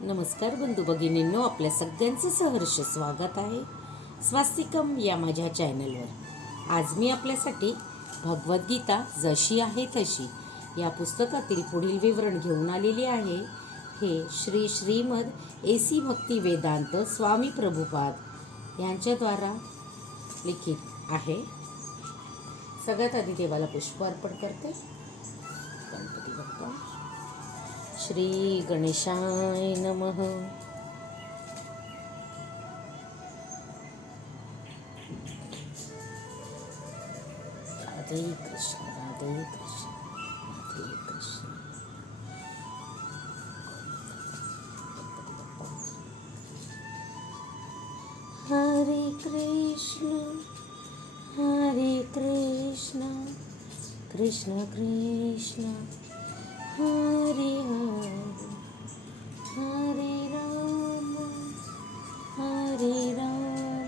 नमस्कार बंधू भगिनींनो, आपल्या सगळ्यांचं सहर्ष स्वागत आहे स्वास्तिकम या माझ्या चॅनलवर। आज मी आपल्यासाठी भगवद्गीता जशी आहे तशी या पुस्तकातील पुढील विवरण घेऊन आलेले आहे। हे श्रीमद एसी भक्ती वेदांत स्वामी प्रभुपाद यांच्याद्वारा लिखित आहे। सगळ्यात आधी देवाला पुष्प अर्पण करते। गणपती बाप्पा। श्री गणेशाय नमः। राधे कृष्ण राधे कृष्ण राधे कृष्ण। हरे कृष्ण कृष्ण कृष्ण हरे हरे राम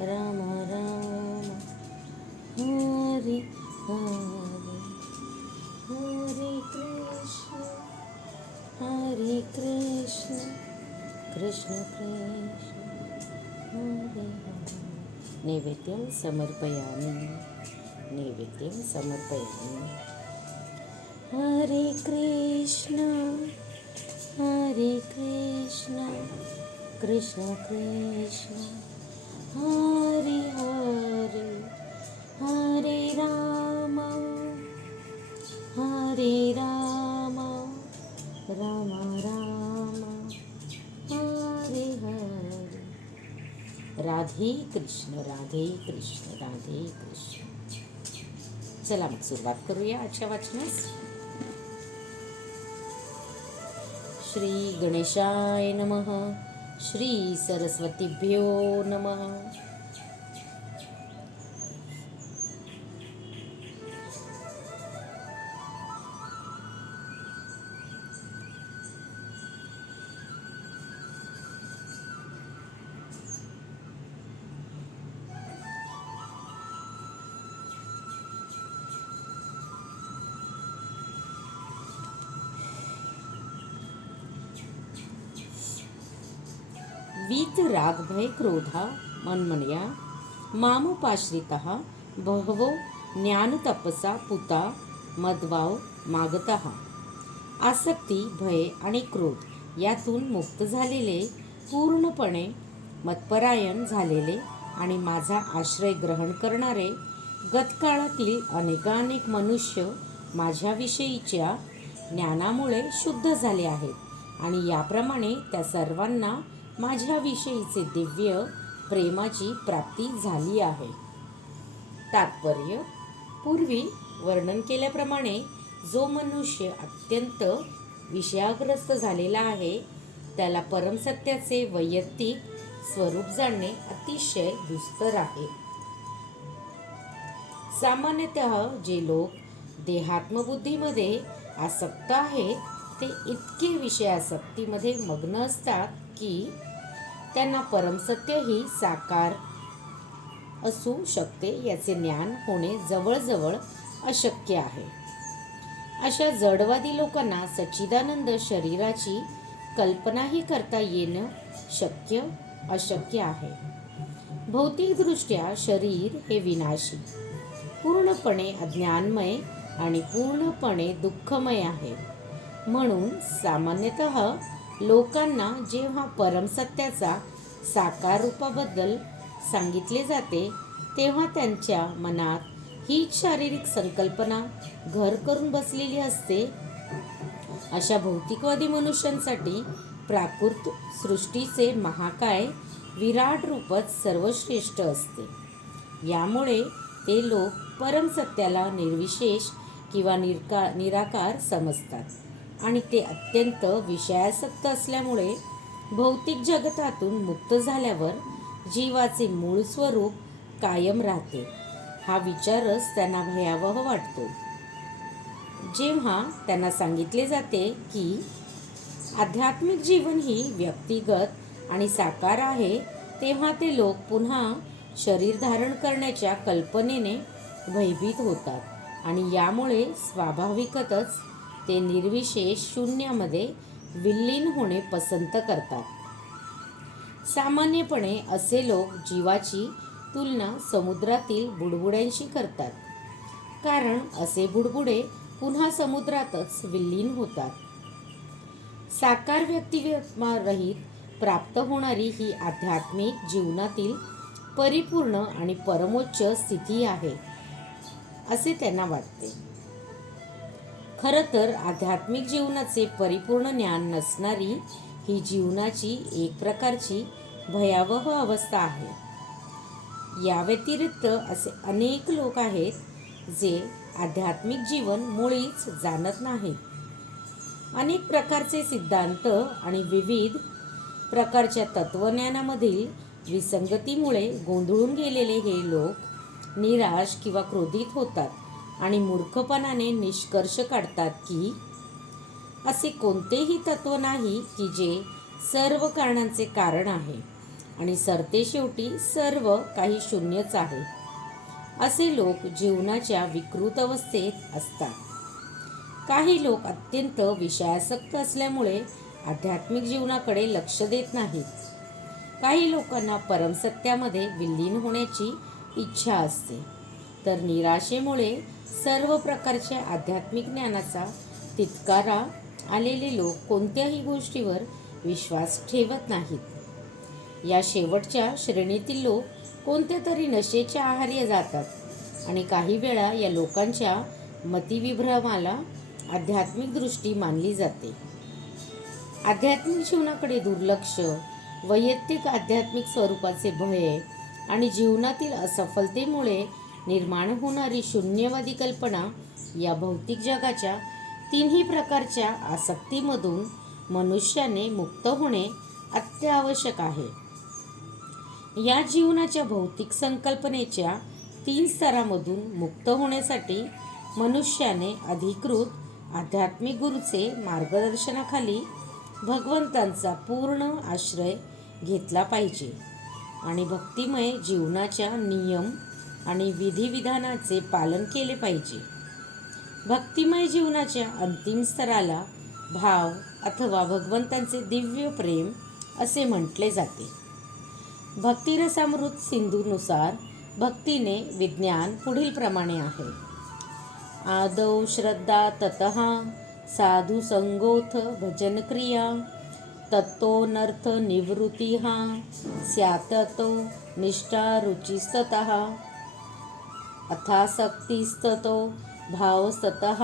राम राम हरे हरे। हरे कृष्ण कृष्ण कृष्ण हरे हरे। नैवेद्यं समर्पयामि हरे कृष्ण कृष्ण कृष्ण हरे हरे। हरे राम राम राम हरे हरे। राधे कृष्ण राधे कृष्ण राधे कृष्ण। चला मग सुरुवात करूया आजच्या वाचनास। श्री गणेशाय नमः। श्री सरस्वतीभ्यो नमः। वीत राग भय क्रोधा मन्मनया मामुपाश्रितः बहवो ज्ञान तपसा पुता मद्वाव मागतः। आसक्ती, भय आणि क्रोध यातून मुक्त झालेले, पूर्णपणे मतपरायण झालेले आणि माझा आश्रय ग्रहण करणारे गतकाळातील अनेकानेक मनुष्य माझ्याविषयीच्या ज्ञानामुळे शुद्ध झाले आहेत आणि याप्रमाणे त्या सर्वांना माझ्याविषयीचे दिव्य प्रेमाची प्राप्ती झाली आहे। तात्पर्य: पूर्वी वर्णन केल्याप्रमाणे जो मनुष्य अत्यंत विषयाग्रस्त झालेला आहे त्याला परमसत्याचे वैयक्तिक स्वरूप जाणणे अतिशय दुस्तर आहे। सामान्यतः जे लोक देहात्मबुद्धीमध्ये आसक्त आहेत ते इतके विषयासक्तीमध्ये मग्न असतात की त्यांना परमसत्य ही साकार असू शकते याचे ज्ञान होणे जवळजवळ अशक्य आहे। अशा जडवादी लोकांना सच्चिदानंद शरीराची कल्पनाही करता येणं अशक्य आहे। भौतिकदृष्ट्या शरीर हे विनाशी, पूर्णपणे अज्ञानमय आणि पूर्णपणे दुःखमय आहे। म्हणून सामान्यतः लोकांना जेव्हा परमसत्याचा साकार रूपाबद्दल सांगितले जाते तेव्हा त्यांच्या मनात हीच शारीरिक संकल्पना घर करून बसलेली असते। अशा भौतिकवादी मनुष्यांसाठी प्राकृत सृष्टीचे महाकाय विराट रूपच सर्वश्रेष्ठ असते। यामुळे ते लोक परमसत्याला निर्विशेष किंवा निराकार समजतात आणि ते अत्यंत विषयासक्त असल्यामुळे भौतिक जगतातून मुक्त झाल्यावर जीवाचे मूळ स्वरूप कायम राहते हा विचारच त्यांना भयावह वाटतो। जेव्हा त्यांना सांगितले जाते की आध्यात्मिक जीवन ही व्यक्तिगत आणि साकार आहे तेव्हा ते लोक पुन्हा शरीर धारण करण्याच्या कल्पनेने भयभीत होतात आणि यामुळे स्वाभाविकतच ते निर्विशेष शून्यामध्ये विलीन होणे पसंत करतात. सामान्यपणे असे लोक जीवाची तुलना समुद्रातील बुडबुड्यांशी करतात, कारण असे बुडबुडे पुन्हा समुद्रातच विलीन होतात. साकार व्यक्तिमत्वारहित प्राप्त होणारी ही आध्यात्मिक जीवनातील परिपूर्ण आणि परमोच्च स्थिती आहे, असे त्यांना वाटते. खरं तर आध्यात्मिक जीवनाचे परिपूर्ण ज्ञान नसणारी ही जीवनाची एक प्रकारची भयावह अवस्था आहे. या व्यतिरिक्त असे अनेक लोक आहेत जे आध्यात्मिक जीवन मुळीच जाणत नाहीत. अनेक प्रकारचे सिद्धांत आणि विविध प्रकारच्या तत्वज्ञानामधील विसंगतीमुळे गोंधळून गेलेले हे लोक निराश किंवा क्रोधित होतात आणि मूर्खपणाने निष्कर्ष काढतात की असे कोणतेही तत्व नाही की जे सर्व कारणांचे कारण आहे आणि सरतेशेवटी सर्व काही शून्यच आहे. असे लोक जीवनाच्या विकृत अवस्थेत असतात. काही लोक अत्यंत विषयासक्त असल्यामुळे आध्यात्मिक जीवनाकडे लक्ष देत नाहीत. काही लोकांना परमसत्यामध्ये विलीन होण्याची इच्छा असते, तर निराशेमुळे सर्व प्रकारच्या आध्यात्मिक ज्ञानाचा तिटकारा आलेले लोक कोणत्याही गोष्टीवर विश्वास ठेवत नाहीत. या शेवटच्या श्रेणीतील लोक कोणत्या तरी नशेच्या आहारी जातात आणि काही वेळा या लोकांच्या मतिविभ्रमाला आध्यात्मिक दृष्टी मानली जाते. आध्यात्मिक जीवनाकडे दुर्लक्ष, वैयक्तिक आध्यात्मिक स्वरूपाचे भय आणि जीवनातील असफलतेमुळे निर्माण होणारी शून्यवादी कल्पना या भौतिक जगाच्या तिन्ही प्रकारच्या आसक्तीमधून मनुष्याने मुक्त होणे अत्यावश्यक आहे. या जीवनाच्या भौतिक संकल्पनेच्या 3 स्तरामधून मुक्त होण्यासाठी मनुष्याने अधिकृत आध्यात्मिक गुरूचे मार्गदर्शनाखाली भगवंतांचा पूर्ण आश्रय घेतला पाहिजे आणि भक्तिमय जीवनाच्या नियम आणि विधिविधानाचे पालन केले पाहिजे. भक्तिमय जीवनाच्या अंतिम स्तराला भाव अथवा भगवंतांचे दिव्य प्रेम असे म्हटले जाते. भक्तिरसामृत सिंधूनुसार भक्तीने विज्ञान पुढील प्रमाणे आहे. आदौ श्रद्धा, ततः साधु संगोथ भजन क्रिया, तत्तोनर्थ निवृत्तिः स्यात्तो निष्ठा रुचिस्ततः, अथासक्तिस्ततो भावस्ततः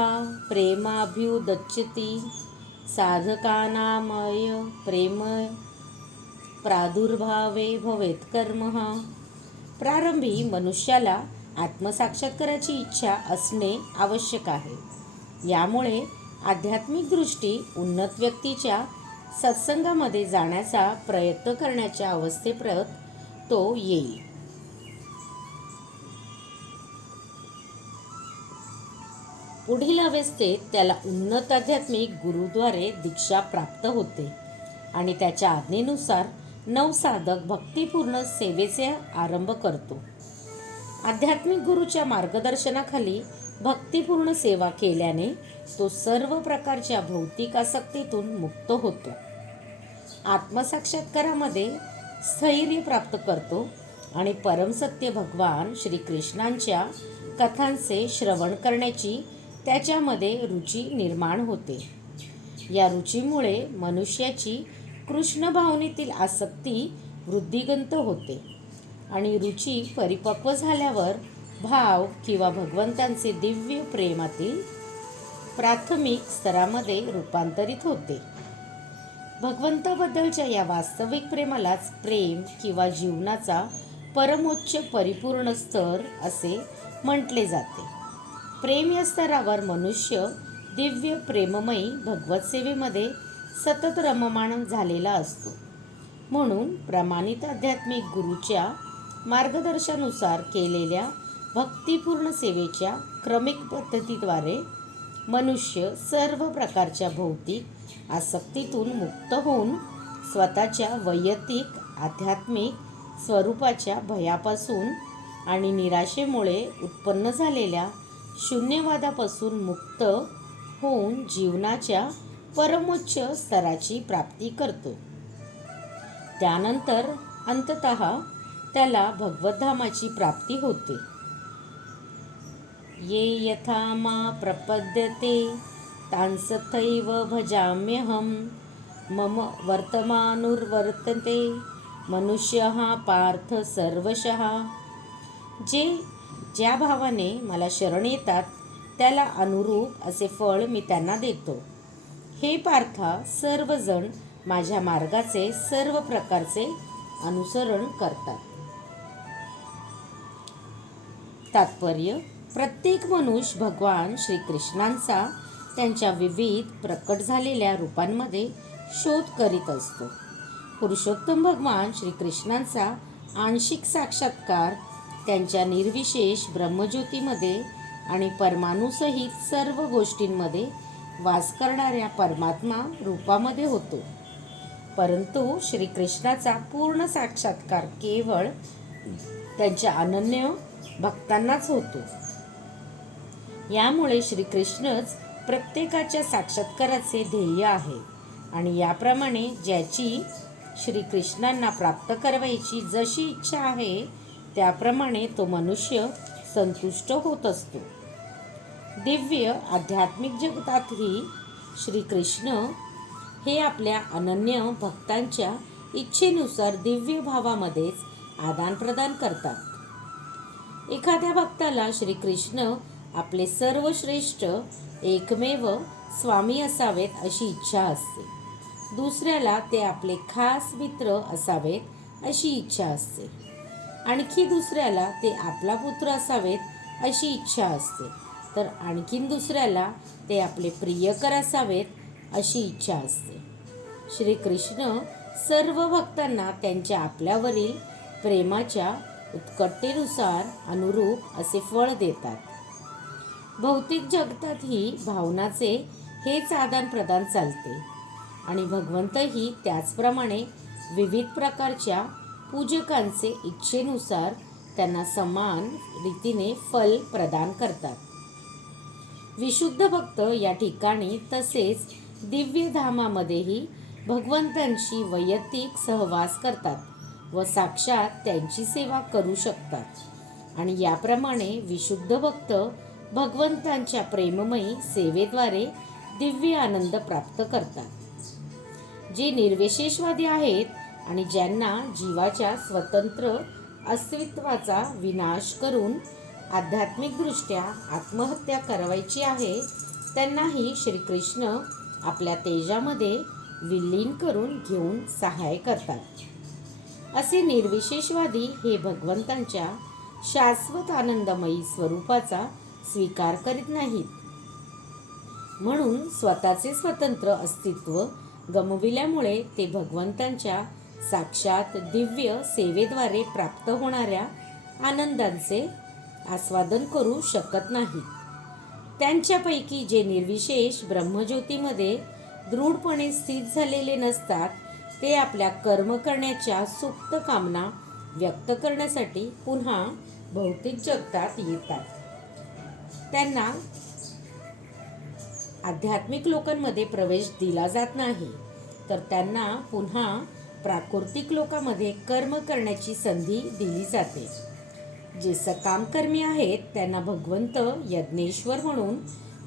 प्रेमाभ्युदच्यते, साधकानामय प्रेम प्रादुर्भावे भवेत् कर्मः. प्रारंभी मनुष्याला आत्मसाक्षात्काराची इच्छा असणे आवश्यक आहे. यामुळे आध्यात्मिक दृष्टी उन्नत व्यक्तीच्या सत्संगामध्ये जाण्याचा प्रयत्न करण्याच्या अवस्थेपर्यंत तो येईल. पुढील अवस्थेत त्याला उन्नत आध्यात्मिक गुरुद्वारे दीक्षा प्राप्त होते आणि त्याच्या आज्ञेनुसार नवसाधक भक्तिपूर्ण सेवेचे आरंभ करतो. आध्यात्मिक गुरूच्या मार्गदर्शनाखाली भक्तिपूर्ण सेवा केल्याने तो सर्व प्रकारच्या भौतिक आसक्तीतून मुक्त होतो. आत्मसाक्षात्कारामध्ये स्थैर्य प्राप्त करतो आणि परमसत्य भगवान श्रीकृष्णांच्या कथांचे श्रवण करण्याची त्याच्यामध्ये रुची निर्माण होते. या रुचीमुळे मनुष्याची कृष्ण भावनेतील आसक्ती वृद्धिंगत होते आणि रुची परिपक्व झाल्यावर भाव किंवा भगवंतांचे दिव्य प्रेमातील प्राथमिक स्तरामध्ये रूपांतरित होते. भगवंताबद्दलच्या या वास्तविक प्रेमालाच प्रेम किंवा जीवनाचा परमोच्च परिपूर्ण स्तर असे म्हटले जाते. प्रेम या स्तरावर मनुष्य दिव्य प्रेममयी भगवत सेवेमध्ये सतत रममाण झालेला असतो. म्हणून प्रमाणित आध्यात्मिक गुरूच्या मार्गदर्शनानुसार केलेल्या भक्तिपूर्ण सेवेच्या क्रमिक पद्धतीद्वारे मनुष्य सर्व प्रकारच्या भौतिक आसक्तीतून मुक्त होऊन स्वतःच्या वैयक्तिक आध्यात्मिक स्वरूपाच्या भयापासून आणि निराशेमुळे उत्पन्न झालेल्या शून्यवादापासून मुक्त होऊन जीवनाच्या परमोच्च स्तराची प्राप्ती करतो. त्यानंतर अंततः त्याला भगवद्धामाची प्राप्ती होते. ये यथा मा प्रपद्यते तांस्तथैव भजाम्यहं मम वर्तमानुर्वर्तते मनुष्यः पार्थ सर्वशः. जे ज्या भावाने मला शरण येतात त्याला अनुरूप असे फळ मी त्यांना देतो. हे पार्था, सर्वजण माझ्या मार्गाचे सर्व प्रकारचे अनुसरण करतात. तात्पर्य: प्रत्येक मनुष्य भगवान श्रीकृष्णांचा त्यांच्या विविध प्रकट झालेल्या रूपांमध्ये शोध करीत असतो. पुरुषोत्तम भगवान श्रीकृष्णांचा आंशिक साक्षात्कार त्यांच्या निर्विशेष ब्रह्मज्योतीमध्ये आणि परमाणुसहित सर्व गोष्टींमध्ये वास करणाऱ्या परमात्मा रूपामध्ये होतो. परंतु श्रीकृष्णाचा पूर्ण साक्षात्कार केवळ त्यांच्या अनन्य भक्तांनाच होतो. यामुळे श्रीकृष्णच प्रत्येकाच्या साक्षात्काराचे ध्येय आहे आणि याप्रमाणे ज्याची श्रीकृष्णांना प्राप्त करवायची जशी इच्छा आहे त्याप्रमाणे तो मनुष्य संतुष्ट होत असतो. दिव्य आध्यात्मिक जगतातही श्रीकृष्ण हे आपल्या अनन्य भक्तांच्या इच्छेनुसार दिव्य भावामध्येच आदानप्रदान करतात. एखाद्या भक्ताला श्रीकृष्ण आपले सर्वश्रेष्ठ एकमेव स्वामी असावेत अशी इच्छा असते. दुसऱ्याला ते आपले खास मित्र असावेत अशी इच्छा असते. आणखी दुसऱ्याला ते आपला पुत्र असावेत अशी इच्छा असते. तर आणखीन दुसऱ्याला ते आपले प्रियकर असावेत अशी इच्छा असते. श्रीकृष्ण सर्व भक्तांना त्यांच्या आपल्यावरील प्रेमाच्या उत्कटतेनुसार अनुरूप असे फळ देतात. भौतिक जगतातही भावनाचे हेच आदान प्रदान चालते आणि भगवंतही त्याचप्रमाणे विविध प्रकारच्या पूजकांचे इच्छेनुसार त्यांना समान रीतीने फल प्रदान करतात. विशुद्ध भक्त या ठिकाणी तसेच दिव्य धामामध्येही भगवंतांशी वैयक्तिक सहवास करतात व साक्षात त्यांची सेवा करू शकतात आणि याप्रमाणे विशुद्ध भक्त भगवंतांच्या प्रेममयी सेवेद्वारे दिव्य आनंद प्राप्त करतात. जे निर्विशेषवादी आहेत आणि ज्यांना जीवाच्या स्वतंत्र अस्तित्वाचा विनाश करून आध्यात्मिकदृष्ट्या आत्महत्या करायची आहे त्यांनाही श्रीकृष्ण आपल्या तेजामध्ये विलीन करून घेऊन सहाय्य करतात. असे निर्विशेषवादी हे भगवंतांच्या शाश्वत आनंदमयी स्वरूपाचा स्वीकार करीत नाहीत. म्हणून स्वतःचे स्वतंत्र अस्तित्व गमविल्यामुळे ते भगवंतांच्या साक्षात दिव्य सेवेद्वारे प्राप्त होणाऱ्या आनंदांचे आस्वादन करू शकत नाहीत. त्यांच्यापैकी जे निर्विशेष ब्रह्मज्योतीमध्ये दृढपणे स्थित झालेले नसतात ते आपल्या कर्म करण्याच्या सुप्त कामना व्यक्त करण्यासाठी पुन्हा भौतिक जगतात येतात. त्यांना आध्यात्मिक लोकांमध्ये प्रवेश दिला जात नाही, तर त्यांना पुन्हा प्राकृतिक लोकांमध्ये कर्म करण्याची संधी दिली जाते. जे सकामकर्मी आहेत त्यांना भगवंत यज्ञेश्वर म्हणून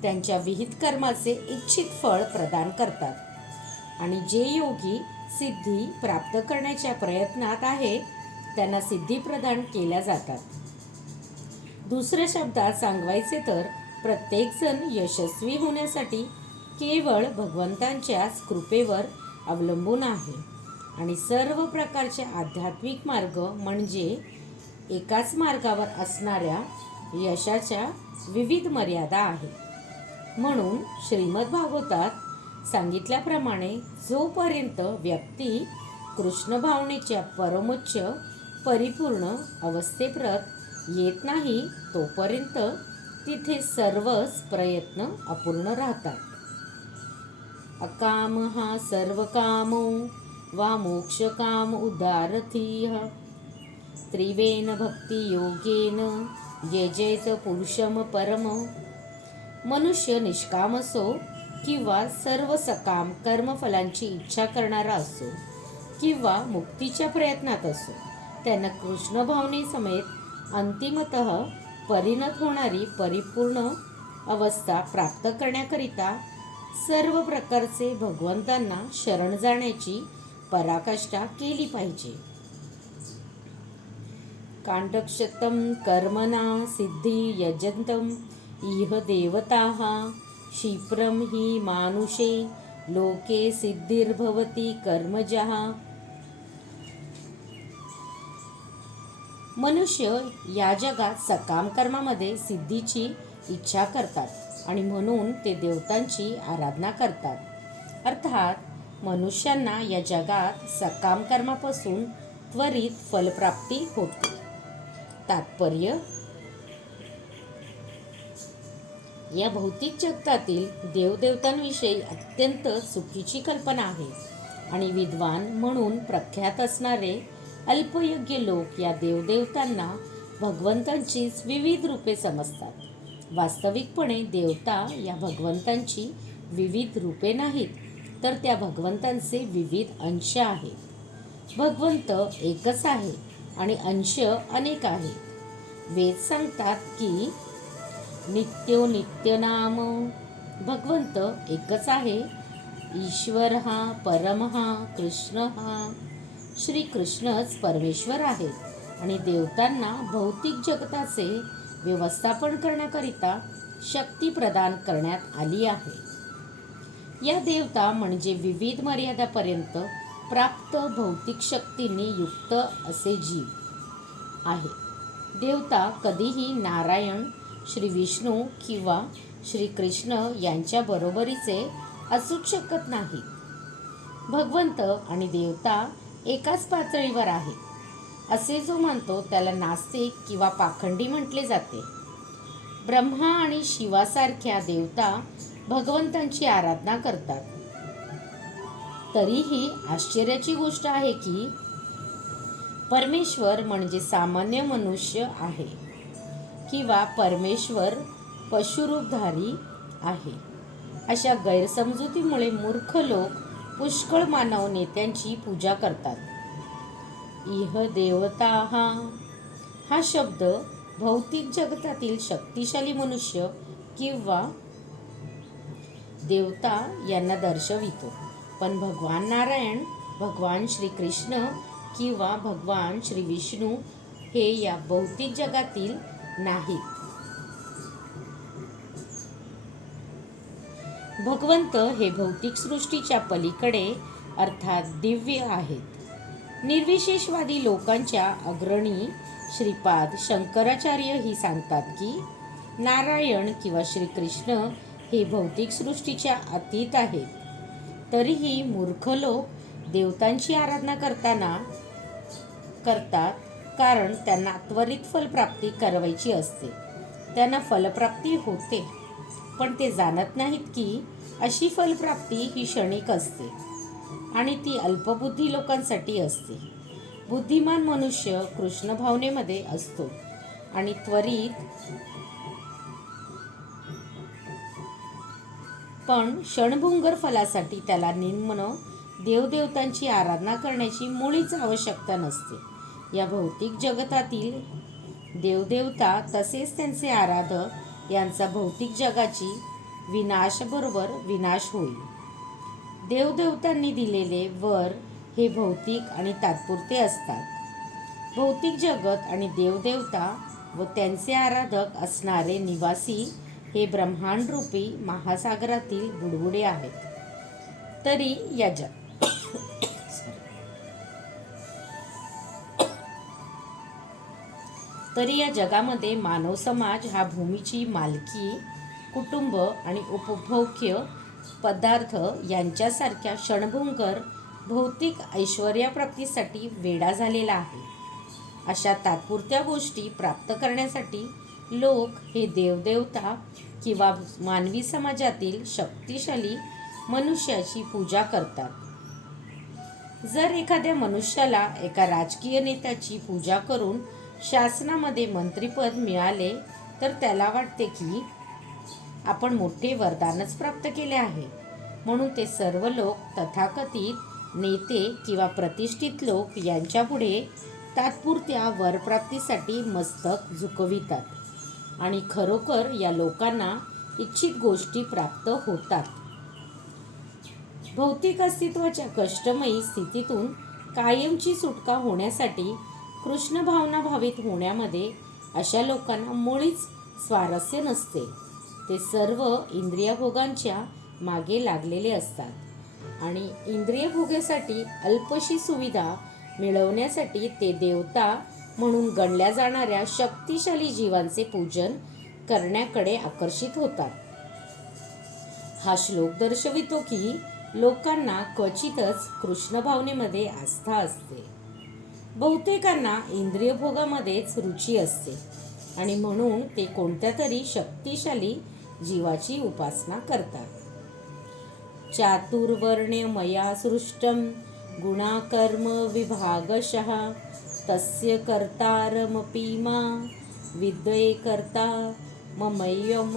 त्यांच्या विहित कर्माचे इच्छित फळ प्रदान करतात आणि जे योगी सिद्धी प्राप्त करण्याच्या प्रयत्नात आहेत त्यांना सिद्धी प्रदान केल्या जातात. दुसऱ्या शब्दात सांगायचे तर प्रत्येकजण यशस्वी होण्यासाठी केवळ भगवंतांच्याच कृपेवर अवलंबून आहे आणि सर्व प्रकारचे आध्यात्मिक मार्ग म्हणजे एकाच मार्गावर असणाऱ्या यशाच्या विविध मर्यादा आहेत. म्हणून श्रीमद भागवतात सांगितल्याप्रमाणे जोपर्यंत व्यक्ती कृष्ण भावनेच्या परमोच्च परिपूर्ण अवस्थेप्रत येत नाही तोपर्यंत तिथे सर्वच प्रयत्न अपूर्ण राहतात. अकाम हा सर्व कामो वा मोक्ष काम उदारथीह त्रिवेन भक्ती योगेन यजेत पुरुषम परम. मनुष्य निष्काम असो किंवा सर्व सकाम कर्मफलांची इच्छा करणारा असो किंवा मुक्तीच्या प्रयत्नात असो, त्यांना कृष्ण भावनेसमेत अंतिमतः परिणत होणारी परिपूर्ण अवस्था प्राप्त करण्याकरिता सर्व प्रकारचे भगवंतांना शरण जाण्याची पराकाष्ठा केली पाहिजे. कांडक्षतं कर्मणा सिद्धी यजन्तं इह देवताः क्षिप्रं हि मानुषे लोके सिद्धिर्भवति कर्मजः. मनुष्य या जगात सकाम कर्मामध्ये सिद्धीची इच्छा करतात आणि म्हणून ते देवतांची आराधना करतात. अर्थात मनुष्यांना या जगात सकाम कर्मापासून त्वरित फलप्राप्ती होते. तात्पर्य: या भौतिक जगतातील देवदेवतांविषयी अत्यंत चुकीची कल्पना आहे आणि विद्वान म्हणून प्रख्यात असणारे अल्पयोग्य लोक या देवदेवतांना भगवंतांचीच विविध रूपे समजतात. वास्तविकपणे देवता या भगवंतांची विविध रूपे नाहीत, तर त्या भगवंतांचे विविध अंश आहेत. भगवंत एकच आहे आणि अंश अनेक आहेत. वेद सांगतात की नित्यो नित्यनाम, भगवंत एकच आहे. ईश्वर हा परम हा कृष्ण हा श्रीकृष्णच परमेश्वर आहेत आणि देवतांना भौतिक जगताचे व्यवस्थापन करण्याकरिता शक्ती प्रदान करण्यात आली आहे. या देवता म्हणजे विविध मर्यादापर्यंत प्राप्त भौतिक शक्तींनी युक्त असे जीव आहे. देवता कधीही नारायण, श्री विष्णू किंवा श्रीकृष्ण यांच्या बरोबरीचे असूच शकत नाहीत. भगवंत आणि देवता एकाच पातळीवर आहेत असे जो मानतो त्याला नास्तिक किंवा पाखंडी म्हटले जाते. ब्रह्मा आणि शिवासारख्या देवता भगवंतांची आराधना करतात. तरीही आश्चर्याची गोष्ट आहे की परमेश्वर म्हणजे सामान्य मनुष्य आहे किंवा परमेश्वर पशुरूपधारी आहे. अशा गैरसमजुतीमुळे मूर्ख लोक पुष्कळ मानव नेत्यांची पूजा करतात. इह देवता हा शब्द भौतिक जगतातील शक्तिशाली मनुष्य किंवा देवता यांना दर्शवितो, पण भगवान नारायण, भगवान श्रीकृष्ण किंवा भगवान श्री विष्णू हे या भौतिक जगातील नाहीत. भगवंत हे भौतिक सृष्टीच्या पलीकडे अर्थात दिव्य आहेत. निर्विशेषवादी लोकांच्या अग्रणी श्रीपाद शंकराचार्य ही सांगतात की नारायण किंवा श्रीकृष्ण हे भौतिक सृष्टीच्या अतीत आहेत. तरीही मूर्ख लोक देवतांची आराधना करतात कारण त्यांना त्वरित फलप्राप्ती करायची असते. त्यांना फलप्राप्ती होते, पण ते जाणत नाहीत की अशी फलप्राप्ती ही क्षणिक असते आणि ती अल्पबुद्धी लोकांसाठी असते. बुद्धिमान मनुष्य कृष्ण भावनेमध्ये असतो आणि त्वरित पण क्षणभंगुर फलासाठी त्याला निम्न देवदेवतांची आराधना करण्याची मुळीच आवश्यकता नसते. या भौतिक जगतातील देवदेवता तसेच त्यांचे आराधक यांचा भौतिक जगाची विनाशाबरोबर विनाश होईल. देवदेवतांनी दिलेले वर हे भौतिक आणि तात्पुरते असतात. भौतिक जगत आणि देवदेवता व त्यांचे आराधक असणारे निवासी हे ब्रह्मांडरूपी महासागरातील बुडबुडे आहेत. तरी या जगामध्ये मानव समाज हा भूमीची मालकी, कुटुंब आणि उपभोग्य पदार्थ यांच्यासारख्या क्षणभंगुर भौतिक ऐश्वर्यप्राप्तीसाठी वेडा झालेला आहे. अशा तात्पुरत्या गोष्टी प्राप्त करण्यासाठी लोक हे देवदेवता किंवा मानवी समाजातील शक्तिशाली मनुष्याची पूजा करतात. जर एखाद्या मनुष्याला एका राजकीय नेत्याची पूजा करून शासनामध्ये मंत्रिपद मिळाले तर त्याला वाटते की आपण मोठे वरदानच प्राप्त केले आहे. म्हणून ते सर्व लोक तथाकथित नेते किंवा प्रतिष्ठित लोक यांच्यापुढे तात्पुरत्या वरप्राप्तीसाठी मस्तक झुकवितात आणि खरोखर या लोकांना इच्छित गोष्टी प्राप्त होतात. भौतिक अस्तित्वाच्या कष्टमयी स्थितीतून कायमची सुटका होण्यासाठी कृष्ण भावना भावित होण्यामध्ये अशा लोकांना मुळीच स्वारस्य नसते. ते सर्व इंद्रियभोगांच्या मागे लागलेले असतात आणि इंद्रियभोगासाठी अल्पशी सुविधा मिळवण्यासाठी ते देवता म्हणून गणल्या जाणाऱ्या शक्तिशाली जीवांचे पूजन करण्याकडे आकर्षित होतात. हा श्लोक दर्शवितो की लोकांना क्वचितच कृष्ण भावनेमध्ये आस्था असते. बहुतेकांना इंद्रियभोगामध्येच रुची असते आणि म्हणून ते कोणत्या तरी शक्तिशाली जीवाची उपासना करतात. चातुर्वर्ण्य मया सृष्टं गुणाकर्म विभागशः तस्य कर्तारमपि मा विद्ये कर्ता ममय्यम.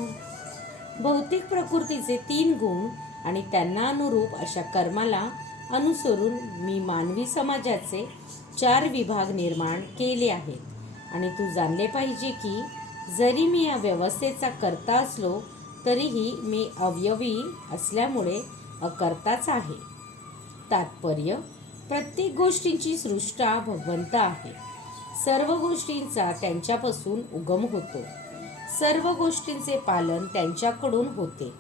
भौतिक प्रकृतीचे 3 गुण आणि त्यांना अनुरूप अशा कर्माला अनुसरून मी मानवी समाजाचे 4 विभाग निर्माण केले आहेत आणि तू जाणले पाहिजे की जरी मी या व्यवस्थेचा कर्ता असलो तरीही मी अवयवी असल्यामुळे अकर्ताच आहे. तात्पर्य: प्रत्येक गोष्टींची सृष्टा भगवंत आहे. सर्व गोष्टींचा त्यांच्यापासून उगम होतो. सर्व गोष्टींचे पालन त्यांच्याकडून होते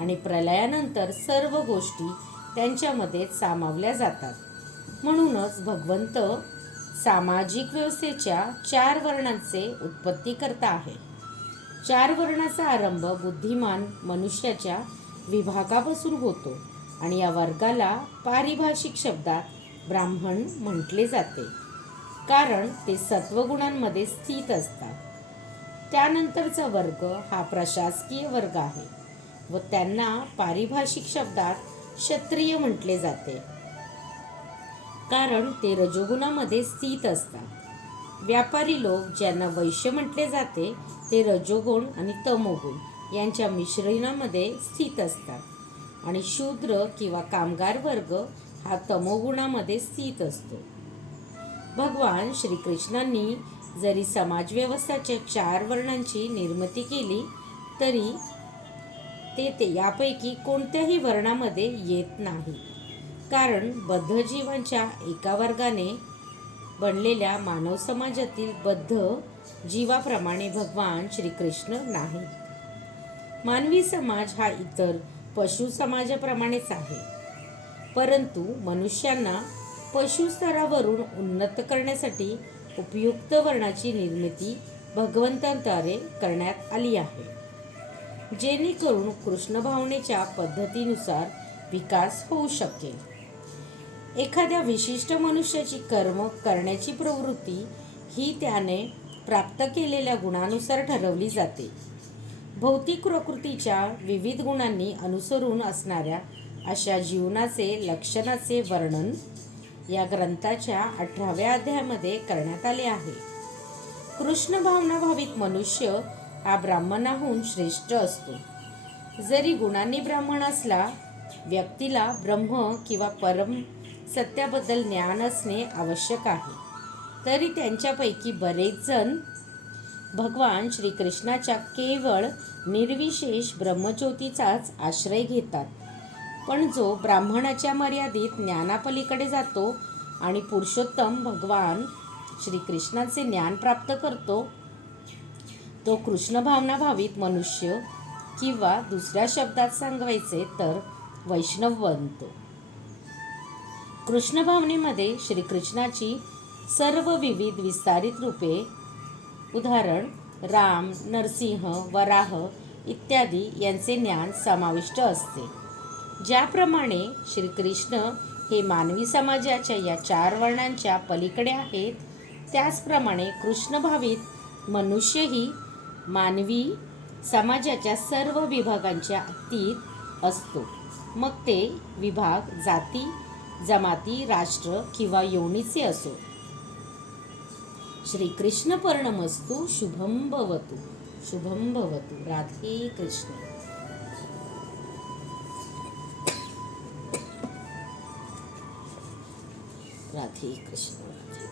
आणि प्रलयानंतर सर्व गोष्टी त्यांच्यामध्ये सामावल्या जातात. म्हणूनच भगवंत सामाजिक व्यवस्थेच्या 4 वर्णांचे उत्पत्तीकर्ता आहे. 4 वर्णाचा आरंभ बुद्धिमान मनुष्याच्या विभागापासून होतो आणि या वर्गाला पारिभाषिक शब्दात ब्राह्मण म्हटले जाते, कारण ते सत्वगुणांमध्ये स्थित असतात. त्यानंतरचा वर्ग हा प्रशासकीय वर्ग आहे व त्यांना पारिभाषिक शब्दात क्षत्रिय म्हटले जाते, कारण ते रजोगुणामध्ये स्थित असतात. व्यापारी लोक ज्यांना वैश्य म्हटले जाते ते रजोगुण आणि तमोगुण यांच्या मिश्रणामध्ये स्थित असतात आणि शूद्र किंवा कामगार वर्ग हा तमोगुणामध्ये स्थित असतो. भगवान श्रीकृष्णांनी जरी समाजव्यवस्थेच्या 4 वर्णांची निर्मिती केली तरी ते यापैकी कोणत्याही वर्णामध्ये येत नाही, कारण बद्ध जीवांच्या एका वर्गाने बनलेल्या मानव समाजातील बद्ध जीवाप्रमाणे भगवान श्रीकृष्ण नाही. मानवी समाज हा इतर पशु समाजाप्रमाणेच आहे, परंतु मनुष्यांना पशु स्तरावरून उन्नत करण्यासाठी उपयुक्त वर्णाची निर्मिती भगवंतांद्वारे करण्यात आली आहे, जेणेकरून कृष्ण भावनेच्या पद्धतीनुसार विकास होऊ शकेल. एखाद्या विशिष्ट मनुष्याची कर्म करण्याची प्रवृत्ती ही त्याने प्राप्त केलेल्या गुणानुसार ठरवली जाते. भौतिक प्रकृतीच्या विविध गुणांनी अनुसरून असणाऱ्या अशा जीवनाचे लक्षणाचे वर्णन या ग्रंथाच्या 18व्या अध्यायामध्ये करण्यात आले आहे. कृष्ण भावना भावित मनुष्य हा ब्राह्मणाहून श्रेष्ठ असतो. जरी गुणांनी ब्राह्मण असला, व्यक्तीला ब्रह्म किंवा परम सत्याबद्दल ज्ञान असणे आवश्यक आहे. तरी त्यांच्यापैकी बरेच जण भगवान श्रीकृष्णाच्या केवळ निर्विशेष ब्रह्मज्योतीचाच आश्रय घेतात. पण जो ब्राह्मणाच्या मर्यादित ज्ञानापलीकडे जातो आणि पुरुषोत्तम भगवान श्रीकृष्णाचे ज्ञान प्राप्त करतो, तो कृष्ण भावना भावित मनुष्य किंवा दुसऱ्या शब्दात सांगायचे तर वैष्णव बनतो. कृष्ण भावनेमध्ये श्रीकृष्णाची सर्व विविध विस्तारित रूपे, उदाहरण राम, नरसिंह, वराह इत्यादी यांचे ज्ञान समाविष्ट असते. ज्याप्रमाणे श्रीकृष्ण हे मानवी समाजाच्या या 4 वर्णांच्या पलीकडे आहेत, त्याचप्रमाणे कृष्णभावित मनुष्यही मानवी समाजाच्या सर्व विभागांच्या अतीत असतो. मग ते विभाग जाती, जमाती, राष्ट्र किंवा योनीचे असो. श्रीकृष्ण पर्णमस्तु. शुभम भवतु. शुभम भवतु. राधे कृष्ण. राधे कृष्ण राधे.